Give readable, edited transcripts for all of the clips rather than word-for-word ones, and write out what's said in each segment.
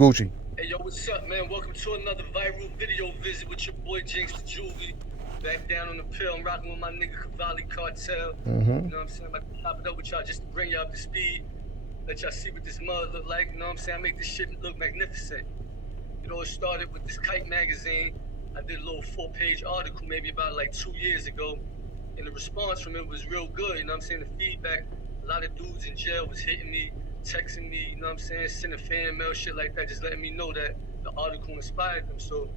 Gucci. Hey yo, what's up, man? Welcome to another viral video visit with your boy Jinx Da Juvy. Back down on the pill, I'm rocking with my nigga Cavalli Cartel. You know what I'm saying? I'm about to pop it up with y'all just to bring y'all up to speed. Let y'all see what this mud look like. You know what I'm saying? I make this shit look magnificent. It all started with this Kite magazine. I did a little 4-page article maybe about like 2 years ago. And the response from it was real good. You know what I'm saying? The feedback, a lot of dudes in jail was hitting me, texting me, you know what I'm saying, sending fan mail, shit like that, just letting me know that the article inspired them. So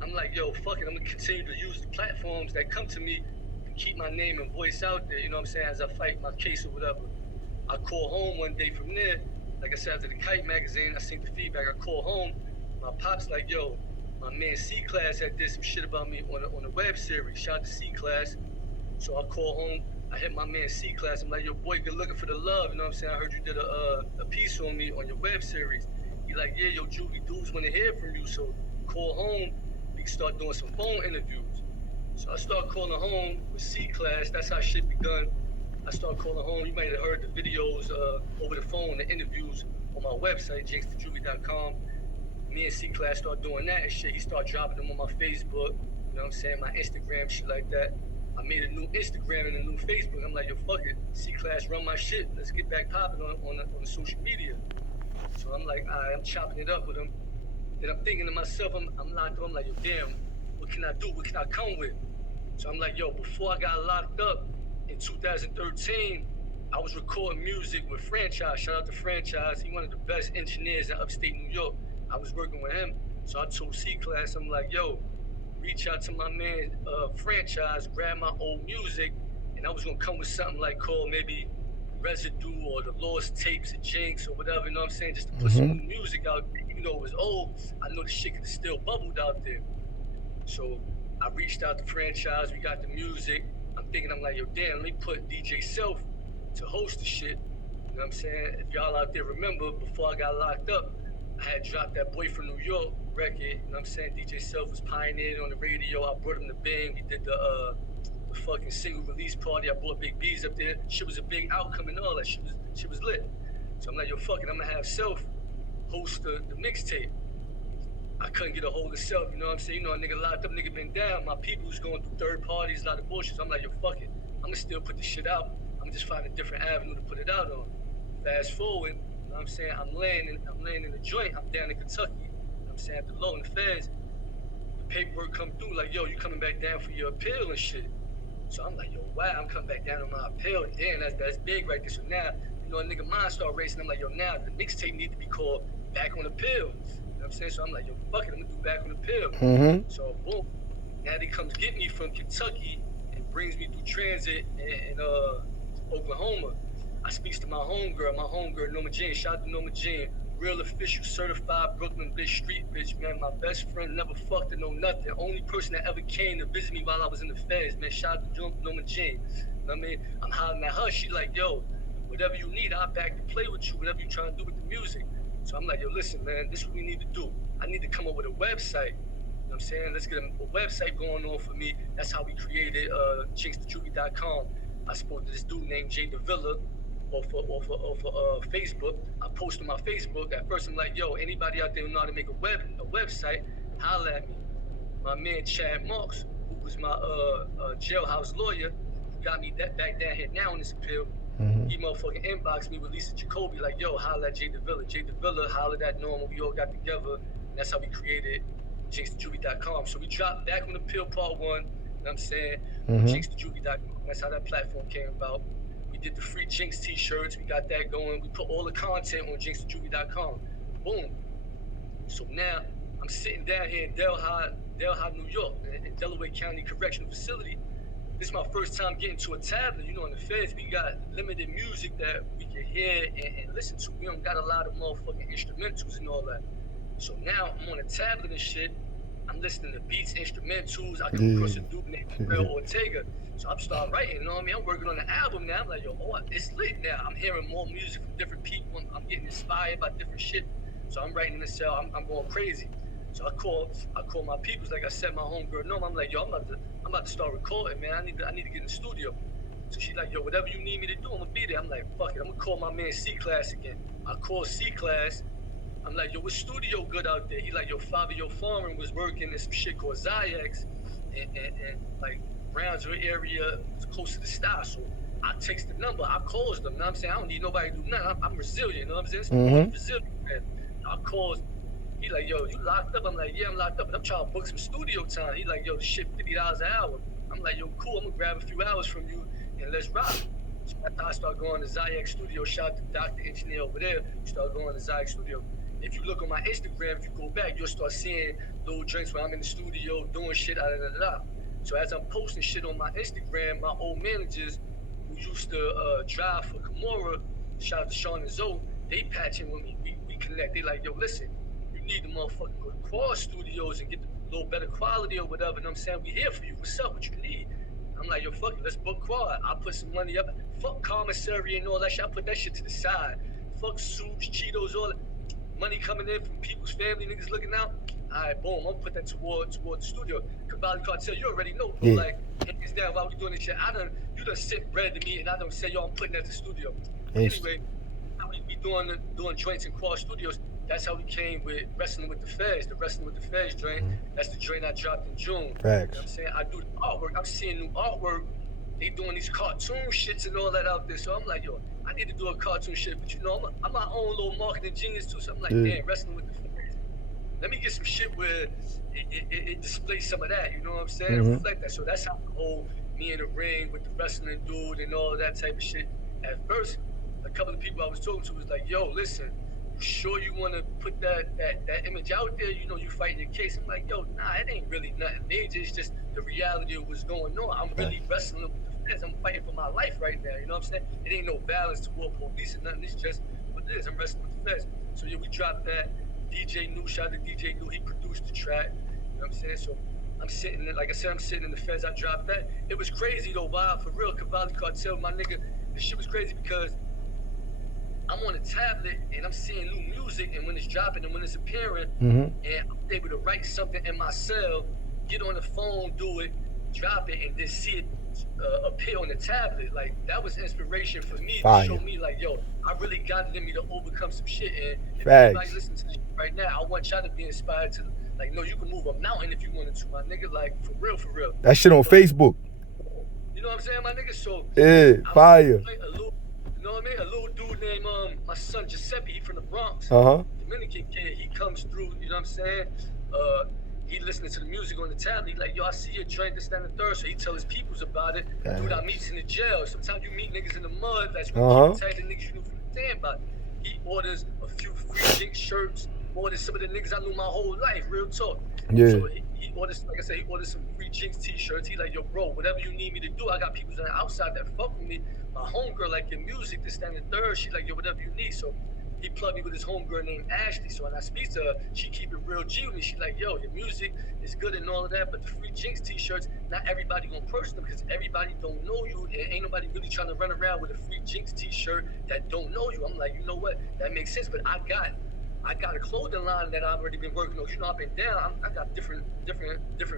I'm like, yo, fuck it, I'm gonna continue to use the platforms that come to me to keep my name and voice out there, you know what I'm saying, as I fight my case or whatever. I call home one day from there, like I said, after the Kite magazine, I seen the feedback, I call home, my pop's like, yo, my man C-Class had did some shit about me on a web series, shout out to C-Class. So I call home, I hit my man C-Class, I'm like, yo, boy, good looking for the love, you know what I'm saying? I heard you did a piece on me on your web series. He like, yeah, yo, Juvie, dudes want to hear from you, so call home, we can start doing some phone interviews. So I start calling home with C-Class, that's how shit begun. I start calling home, you might have heard the videos over the phone, the interviews on my website, jinxdajuvy.com. Me and C-Class start doing that and shit. He start dropping them on my Facebook, you know what I'm saying, my Instagram, shit like that. I made a new Instagram and a new Facebook. I'm like, yo, fuck it. C-Class, run my shit. Let's get back popping on the social media. So I'm like, all right, I'm chopping it up with him. Then I'm thinking to myself, I'm locked up. I'm like, yo, damn, what can I do? What can I come with? So I'm like, yo, before I got locked up in 2013, I was recording music with Franchise. Shout out to Franchise. He one of the best engineers in upstate New York. I was working with him. So I told C-Class, I'm like, yo, reach out to my man Franchise, grab my old music, and I was gonna come with something like called maybe Residue or the Lost Tapes of Jinx or whatever, you know what I'm saying, just to put some new music out. Even though it was old, I know the shit could have still bubbled out there. So I reached out to Franchise, we got the music. I'm thinking, I'm like, yo, damn, let me put DJ Self to host the shit. You know what I'm saying? If y'all out there remember, before I got locked up, I had dropped that Boy from New York record, you know what I'm saying? DJ Self was pioneering on the radio. I brought him to Bing. We did the fucking single release party. I brought Big B's up there. Shit was a big outcome and all that. Shit was lit. So I'm like, yo, fuck it. I'm gonna have Self host the mixtape. I couldn't get a hold of Self, you know what I'm saying? You know, a nigga locked up, nigga been down. My people's going through third parties, a lot of bullshit. So I'm like, yo, fuck it. I'm gonna still put the shit out. I'm gonna just find a different avenue to put it out on. Fast forward, you know what I'm saying? I'm laying in the joint. I'm down in Kentucky. You know what I'm saying? At the low in the feds, the paperwork come through like, yo, you coming back down for your appeal and shit. So I'm like, yo, wow, I'm coming back down on my appeal. Damn, that's big right there. So now, you know, a nigga mind start racing. I'm like, yo, now the mixtape need to be called Back on the Pill. You know what I'm saying? So I'm like, yo, fuck it, I'm gonna do Back on the Pill. So boom, now he comes get me from Kentucky and brings me through transit in Oklahoma. I speaks to my homegirl, Norma Jean. Shout out to Norma Jean. Real official, certified Brooklyn bitch, street bitch, man. My best friend, never fucked or no nothing. Only person that ever came to visit me while I was in the feds, man. Shout out to Norma Jean. You know what I mean? I'm hollering at her. She like, yo, whatever you need, I'll back to play with you, whatever you trying to do with the music. So I'm like, yo, listen, man, this is what we need to do. I need to come up with a website. You know what I'm saying? Let's get a website going on for me. That's how we created jinxdajuvy.com. I spoke to this dude named Jay Davilla off Facebook. I posted on my Facebook. At first, I'm like, yo, anybody out there who know how to make a website, holla at me. My man Chad Marks, who was my jailhouse lawyer, who got me that back down here now on this appeal, he motherfucking inboxed me with Lisa Jacoby, like, yo, holla at Jay Davilla. Jay Davilla hollered at Norma. We all got together. And that's how we created jinxdajuvy.com. So we dropped Back on the Pill Part 1, you know what I'm saying? Jinxdajuvy.com. That's how that platform came about. We did the free Jinx t-shirts. We got that going. We put all the content on jinxdajuvy.com. Boom. So now I'm sitting down here in Delhi, New York, in Delaware County Correctional Facility. This is my first time getting to a tablet. You know, in the feds, we got limited music that we can hear and listen to. We don't got a lot of motherfucking instrumentals and all that. So now I'm on a tablet and shit. I'm listening to beats, instrumentals. I come across a dude named Rael Ortega. So I'm starting writing, you know what I mean? I'm working on an album now. I'm like, yo, it's lit now. I'm hearing more music from different people. I'm getting inspired by different shit. So I'm writing in the cell. I'm going crazy. So I call my peoples, like I said, my homegirl Norma. I'm like, yo, I'm about to start recording, man. I need to get in the studio. So she's like, yo, whatever you need me to do, I'm gonna be there. I'm like, fuck it, I'm gonna call my man C-Class again. I call C-Class. I'm like, yo, what studio good out there? He like, yo, Fabio Foreign was working in some shit called Zyx, and like Brownsville area was close to the style. So I text the number, I calls them. You know what I'm saying? I don't need nobody to do nothing. I'm Brazilian, you know what I'm saying? It's Brazilian, man. I calls. He like, yo, you locked up? I'm like, yeah, I'm locked up, but I'm trying to book some studio time. He like, yo, the shit $50 an hour. I'm like, yo, cool. I'm gonna grab a few hours from you and let's rock. So after I start going to Zyx Studio, shout out to Dr. Engineer over there. Start going to Zyx Studio. If you look on my Instagram, if you go back, you'll start seeing little drinks where I'm in the studio doing shit. So as I'm posting shit on my Instagram, my old managers who used to drive for Kimura, shout out to Sean and Zoe, they patching with me. We connect. They like, yo, listen, you need the motherfucking go to Quad Studios and get the little better quality or whatever. You know what I'm saying? We here for you. What's up? What you need? I'm like, yo, fuck it, let's book Quad. I put some money up. Fuck commissary and all that shit. I put that shit to the side. Fuck soups, Cheetos, all that. Money coming in from people's family, niggas looking out. All right, boom, I'm gonna put that toward the studio. Cavalli Cartel, you already know, bro. Like, hands down, while we doing this shit, you done sent bread to me, and I done say, yo, I'm putting that to the studio. Anyway, we doing joints in Quad Studios. That's how we came with Wrestling with the Feds, the Wrestling with the Feds joint. That's the joint I dropped in June. Facts. You know what I'm saying? I do the artwork. I'm seeing new artwork. They doing these cartoon shits and all that out there. So I'm like, yo, I need to do a cartoon shit. But you know, I'm my own little marketing genius too. So I'm like, damn, Wrestling with the Feds. Let me get some shit where it displays some of that. You know what I'm saying? Reflect that. So that's how the whole me in the ring with the wrestling dude and all that type of shit. At first, a couple of people I was talking to was like, yo, listen, you sure you want to put that image out there? You know, you fighting your case. I'm like, yo, nah, it ain't really nothing major. It's just the reality of what's going on. I'm really wrestling with the Feds. I'm fighting for my life right now. You know what I'm saying? It ain't no balance toward police or nothing. It's just what it is. I'm wrestling with the Feds. So yeah, we dropped that. DJ New, shout out to DJ New. He produced the track. You know what I'm saying? So I'm sitting there, like I said, I'm sitting in the Feds. I dropped that. It was crazy though, Bob. For real, Cavalli Cartel, my nigga. This shit was crazy because I'm on a tablet and I'm seeing new music, and when it's dropping and when it's appearing, and I'm able to write something in my cell, get on the phone, do it, drop it, and then see it appear on the tablet. Like, that was inspiration for me to show me, like, yo, I really got it in me to overcome some shit. And if anybody listening to this right now, I want y'all to be inspired to, like, no, you can move a mountain if you wanted to, my nigga. Like, for real, for real. That shit on Facebook. You know what I'm saying, my nigga? So yeah, fire. You know what I mean? A little dude named my son Giuseppe. He from the Bronx. Dominican kid. He comes through. You know what I'm saying? He listening to the music on the tablet. He like, yo, I see your joint, this, that, and the third. So he tell his peoples about it. Dude, I meets in the jail. Sometimes you meet niggas in the mud. That's when you tell the niggas you knew from the stand about. He orders a few free Jinx shirts. Orders some of the niggas I knew my whole life. Real talk. Yeah. So he orders, like I said, he orders some free Jinx t-shirts. He like, yo, bro, whatever you need me to do, I got people on the outside that fuck with me. My homegirl like your music, this, that, and the third. She like, yo, whatever you need. So he plugged me with his homegirl named Ashley. So when I speak to her, she keep it real G with me. She like, yo, your music is good and all of that, but the free Jinx t-shirts, not everybody gonna purchase them because everybody don't know you, and ain't nobody really trying to run around with a free Jinx t-shirt that don't know you. I'm like, you know what? That makes sense, but I got a clothing line that I've already been working on. You know, up and down. I got different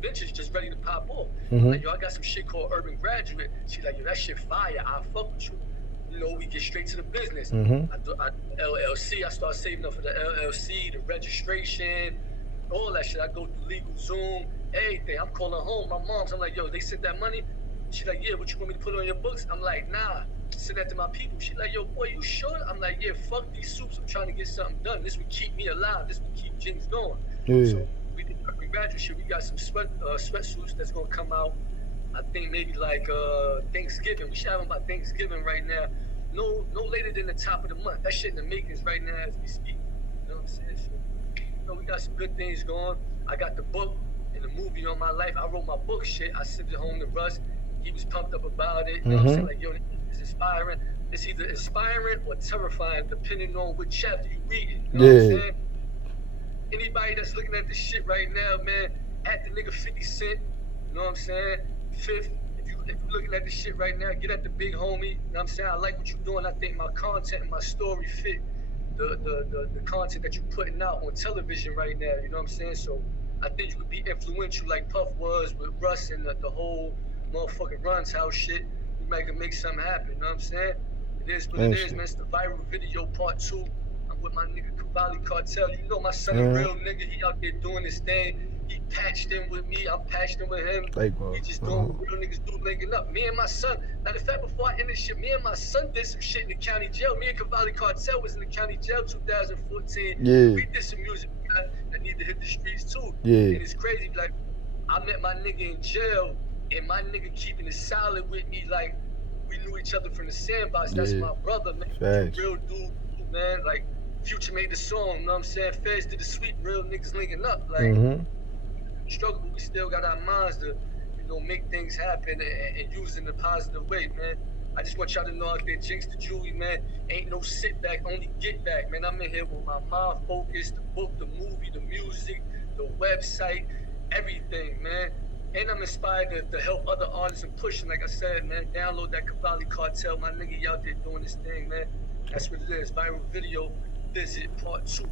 ventures just ready to pop off. Like, yo, I got some shit called Urban Graduate. She like, yo, that shit fire. I fuck with you. You know, we get straight to the business. I do LLC. I start saving up for the LLC, the registration, all that shit. I go through legal Zoom, everything. I'm calling home. My mom's. I'm like, yo, they sent that money. She like, yeah, what you want me to put on your books? I'm like, nah. Send that to my people. She like, yo, boy, you sure? I'm like, yeah, fuck these soups. I'm trying to get something done. This would keep me alive. This would keep Jinx going. So we did the graduate shit. We got some sweatsuits that's gonna come out. I think maybe like Thanksgiving. We should have them by Thanksgiving right now. No later than the top of the month. That shit in the makings right now as we speak. You know what I'm saying? So, you know, we got some good things going. I got the book and the movie on my life. I wrote my book shit. I sent it home to Russ. He was pumped up about it. You know what I'm saying? Like, yo, it's inspiring. It's either inspiring or terrifying, depending on what chapter you read it. You know what I'm saying? Anybody that's looking at this shit right now, man, at the nigga 50 Cent, you know what I'm saying? Fifth, if you're looking at this shit right now, get at the big homie. You know what I'm saying? I like what you're doing. I think my content and my story fit the content that you're putting out on television right now. You know what I'm saying? So I think you could be influential like Puff was with Russ and the whole motherfucking Run's house shit. We might make something happen. You know what I'm saying? It is what it is, man. It's the viral video part 2. I'm with my nigga Cavalli Cartel. You know my son a real nigga. He out there doing his thing. He patched in with me. I'm patched in with him. We just doing what real niggas do, linking up. Me and my son. Matter of fact, before I end this shit, me and my son did some shit in the county jail. Me and Cavalli Cartel was in the county jail 2014. Yeah. We did some music that need to hit the streets too. Yeah. And it's crazy. Like, I met my nigga in jail, and my nigga keeping it solid with me. Like, we knew each other from the sandbox. That's my brother, man. Facts. Real dude, man. Like, Future made the song, you know what I'm saying? Feds did the sweet, real niggas linking up. Like, struggle, but we still got our minds to, you know, make things happen and use it in a positive way, man. I just want y'all to know out there, Jinx Da Juvy, man, ain't no sit back, only get back, man. I'm in here with my mind focused, the book, the movie, the music, the website, everything, man. And I'm inspired to help other artists and push. And like I said, man, download that Cavalli Cartel. My nigga, you out there doing this thing, man. That's what it is. Viral video visit part 2.